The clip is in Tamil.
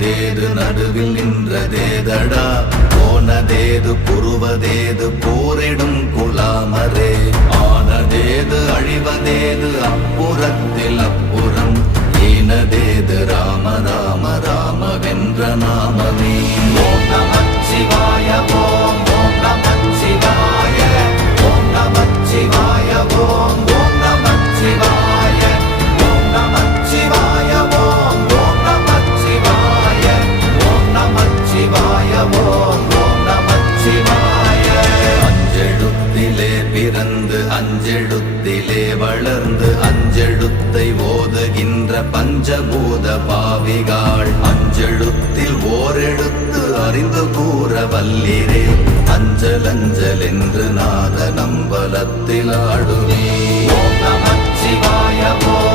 தேது நடுவில் நின்றதேதடா போனதேது புருவதேது போரிடும் குலாமரே ஆனதேது அழிவதேது அப்புறத்தில் அப்புறம் ஈனதேது ராம ராம ராம வென்ற நாமமே ஓம் நமச்சிவாய ஓம் ஓம் நமச்சிவாய ஓம் நமச்சிவாய ஓம் ஓம் நமச்சிவாய ஓம் நமச்சிவாய ஓம் ஓம் நமச்சிவாய ஓம் நமச்சிவாய ஓம் ஓம் நமச்சிவாய அஞ்செழுத்திலே பிறந்து அஞ்செழுத்திலே வளர்ந்து அஞ்செழுத்தை ஓதுகின்ற பஞ்சபூத பாவிகாள் அஞ்செழுத்தில் ஓரெழுத்து அறிந்து கூற வல்லிரே அஞ்சல் அஞ்சல் என்று நாத நம்பலத்தில் ஆடுவே ஓம் நமச்சிவாய ஓம்